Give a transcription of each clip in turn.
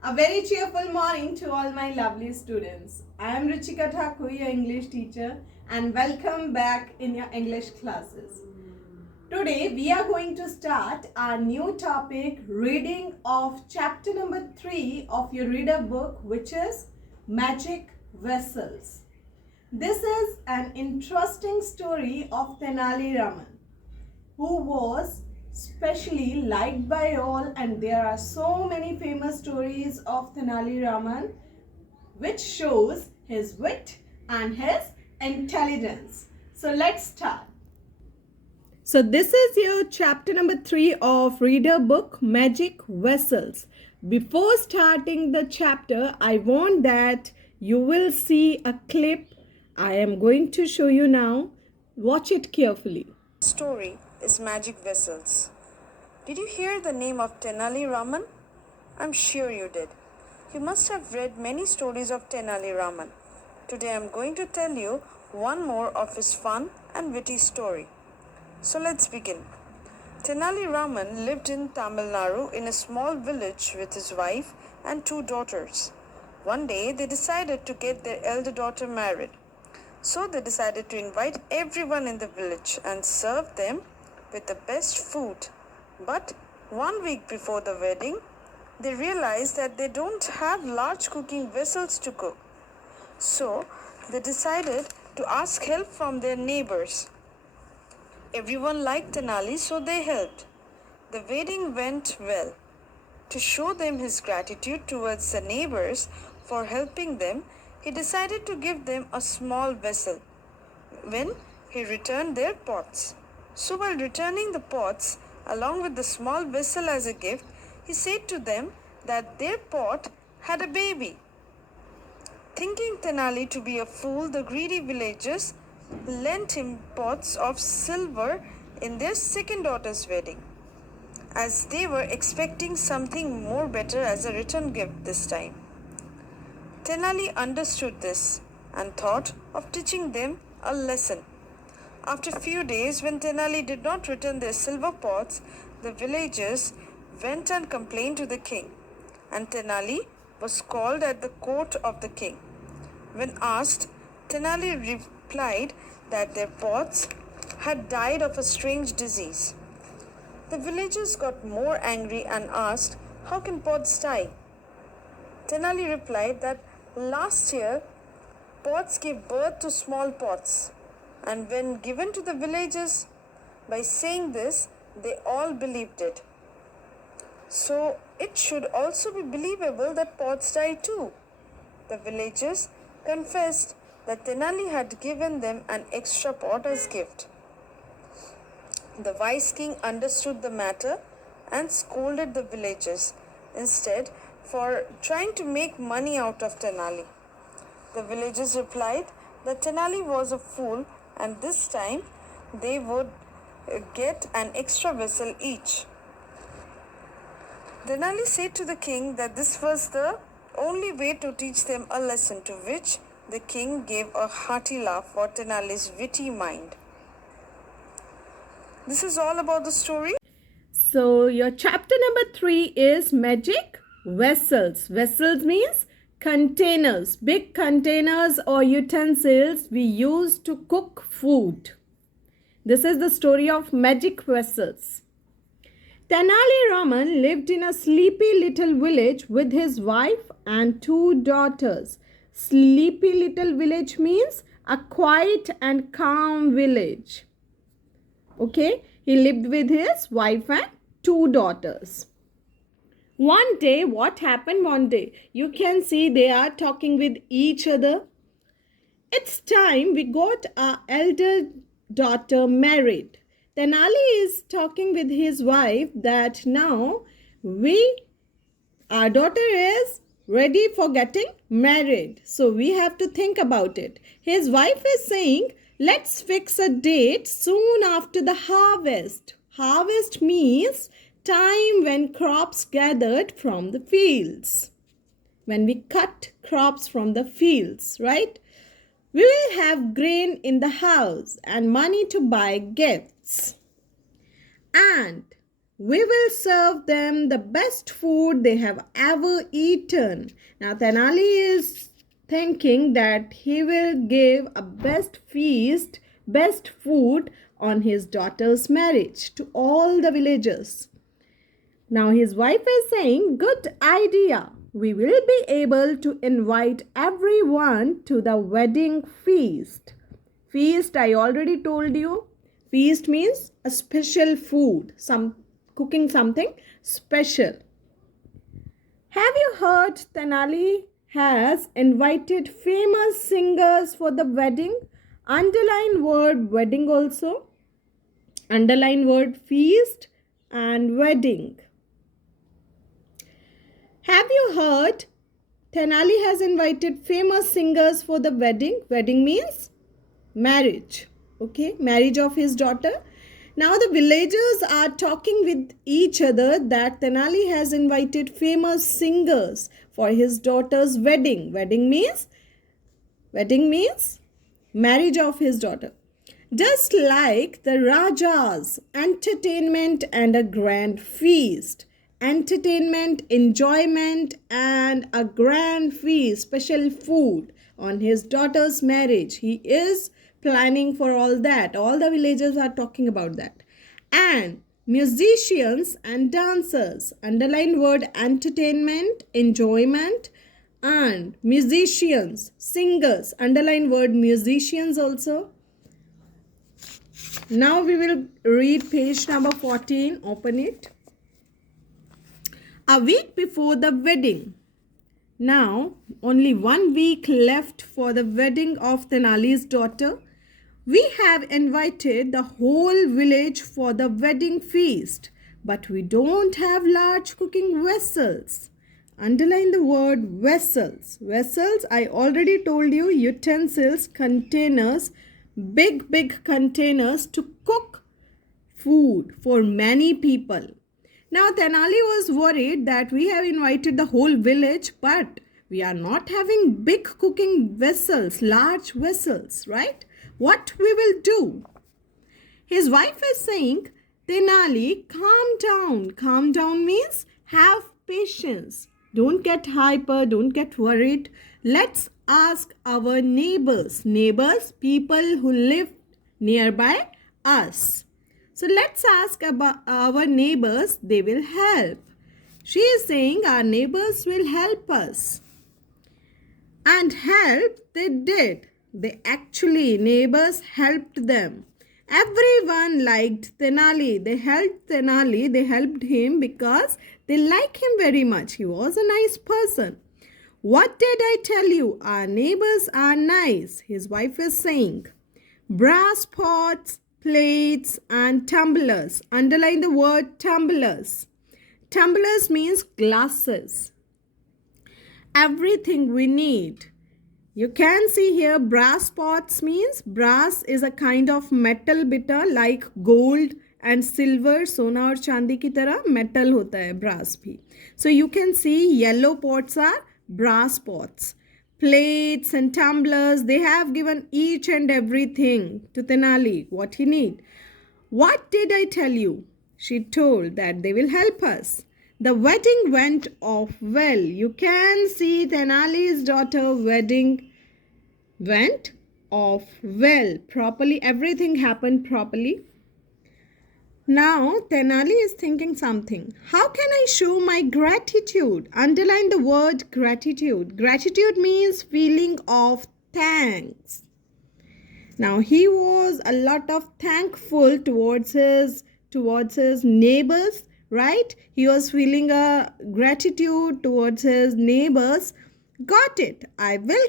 A very cheerful morning to all my lovely students. I am Ruchika Thakur, your English teacher, and welcome back in your English classes. Today we are going to start our new topic, reading of chapter number 3 of your reader book, which is Magic Vessels. This is an interesting story of Tenali Raman, who was specially liked by all, and there are so many famous stories of Tenali Raman which shows his wit and his intelligence. So let's start. So this is your chapter number 3 of reader book Magic Vessels. Before starting the chapter, I want that you will see a clip I am going to show you now. Watch it carefully. Story is Magic Vessels. Did you hear the name of Tenali Raman? I'm sure you did. You must have read many stories of Tenali Raman. Today I'm going to tell you one more of his fun and witty story. So let's begin. Tenali Raman lived in Tamil Nadu in a small village with his wife and 2 daughters. One day they decided to get their elder daughter married. So they decided to invite everyone in the village and serve them with the best food. But 1 week before the wedding, they realized that they don't have large cooking vessels to cook. So they decided to ask help from their neighbors. Everyone liked Tenali, so they helped. The wedding went well. To show them his gratitude towards the neighbors for helping them, he decided to give them a small vessel when he returned their pots. So while returning the pots along with the small vessel as a gift, he said to them that their pot had a baby. Thinking Tenali to be a fool, the greedy villagers lent him pots of silver in their second daughter's wedding, as they were expecting something more better as a return gift this time. Tenali understood this and thought of teaching them a lesson. After a few days, when Tenali did not return their silver pots, the villagers went and complained to the king, and Tenali was called at the court of the king. When asked, Tenali replied that their pots had died of a strange disease. The villagers got more angry and asked, "How can pots die?" Tenali replied that last year pots gave birth to small pots, and when given to the villagers, by saying this, they all believed it. So it should also be believable that pots die too. The villagers confessed that Tenali had given them an extra pot as gift. The wise king understood the matter and scolded the villagers instead for trying to make money out of Tenali. The villagers replied that Tenali was a fool and this time they would get an extra vessel each. Tenali said to the king that this was the only way to teach them a lesson, to which the king gave a hearty laugh for Tenali's witty mind. This is all about the story. So your chapter number 3 is Magic Vessels. Vessels means containers, big containers or utensils we use to cook food. This is the story of Magic Vessels. Tenali Raman lived in a sleepy little village with his wife and 2 daughters. Sleepy little village means a quiet and calm village. Okay, he lived with his wife and 2 daughters. One day, what happened one day? You can see they are talking with each other. It's time we got our elder daughter married. Tenali is talking with his wife that now our daughter is ready for getting married. So we have to think about it. His wife is saying, let's fix a date soon after the harvest. Harvest means time when crops gathered from the fields. When we cut crops from the fields, right? We will have grain in the house and money to buy gifts. And We will serve them the best food they have ever eaten. Now Tenali is thinking that he will give a best feast, best food on his daughter's marriage to all the villagers. Now his wife is saying, good idea. We will be able to invite everyone to the wedding feast. Feast, I already told you. Feast means a special food, cooking something special. Have you heard Tenali has invited famous singers for the wedding? Underline word wedding also. Underline word feast and wedding. Have you heard Tenali has invited famous singers for the wedding? Wedding means marriage. Okay, marriage of his daughter. Now the villagers are talking with each other that Tenali has invited famous singers for his daughter's wedding. Wedding means marriage of his daughter. Just like the Raja's entertainment and a grand feast. Entertainment, enjoyment and a grand feast, special food on his daughter's marriage. He is planning for all that. All the villagers are talking about that. And musicians and dancers. Underline word entertainment, enjoyment and musicians, singers. Underline word musicians also. Now we will read page number 14. Open it. A week before the wedding. Now, only 1 week left for the wedding of Tenali's daughter. We have invited the whole village for the wedding feast, but we don't have large cooking vessels. Underline the word vessels. Vessels, I already told you, utensils, containers, big containers to cook food for many people. Now Tenali was worried that we have invited the whole village, but we are not having big cooking vessels, large vessels, right? What we will do? His wife is saying, Tenali, calm down. Calm down means have patience. Don't get hyper, don't get worried. Let's ask our neighbors. Neighbors, people who live nearby us. So let's ask about our neighbors, they will help. She is saying our neighbors will help us. And help they did. Neighbors helped them. Everyone liked Tenali. They helped Tenali. They helped him because they like him very much. He was a nice person. What did I tell you? Our neighbors are nice. His wife is saying. Brass pots, plates and tumblers. Underline the word tumblers. Tumblers means glasses. Everything we need. You can see here brass pots means brass is a kind of metal bitter like gold and silver. सोना और चांदी की तरह metal होता है brass भी. So you can see yellow pots are brass pots. Plates and tumblers, they have given each and everything to Tenali, what he need. What did I tell you? She told that they will help us. The wedding went off well. You can see Tenali's daughter wedding went off well. Properly, everything happened properly. Now, Tenali is thinking something. How can I show my gratitude? Underline the word gratitude. Gratitude means feeling of thanks. Now, he was a lot of thankful towards his neighbors, right? He was feeling a gratitude towards his neighbors. Got it. I will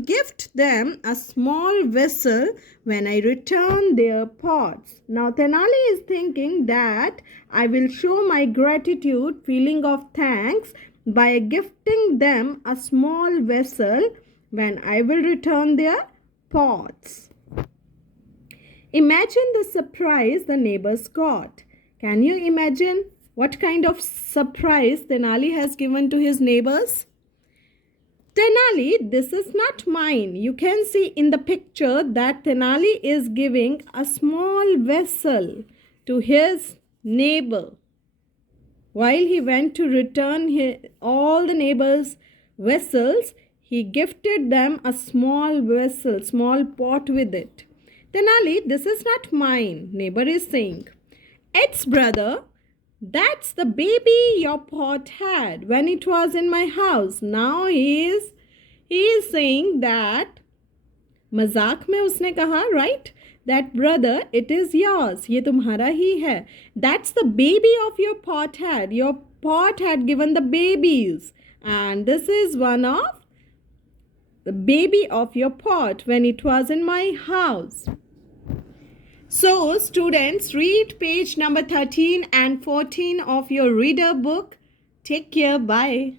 gift them a small vessel when I return their pots. Now Tenali is thinking that I will show my gratitude, feeling of thanks by gifting them a small vessel when I will return their pots. Imagine the surprise the neighbors got. Can you imagine what kind of surprise Tenali has given to his neighbors? Tenali, this is not mine. You can see in the picture that Tenali is giving a small vessel to his neighbor. While he went to return all the neighbors' vessels, he gifted them a small vessel, small pot with it. Tenali, this is not mine, neighbor is saying. It's brother. That's the baby your pot had when it was in my house. Now he is saying that मजाक में उसने कहा, right? That brother, it is yours. ये तुम्हारा ही है. That's the baby of your pot had. Your pot had given the babies. And this is one of the baby of your pot when it was in my house. So, students, read page number 13 and 14 of your reader book. Take care. Bye.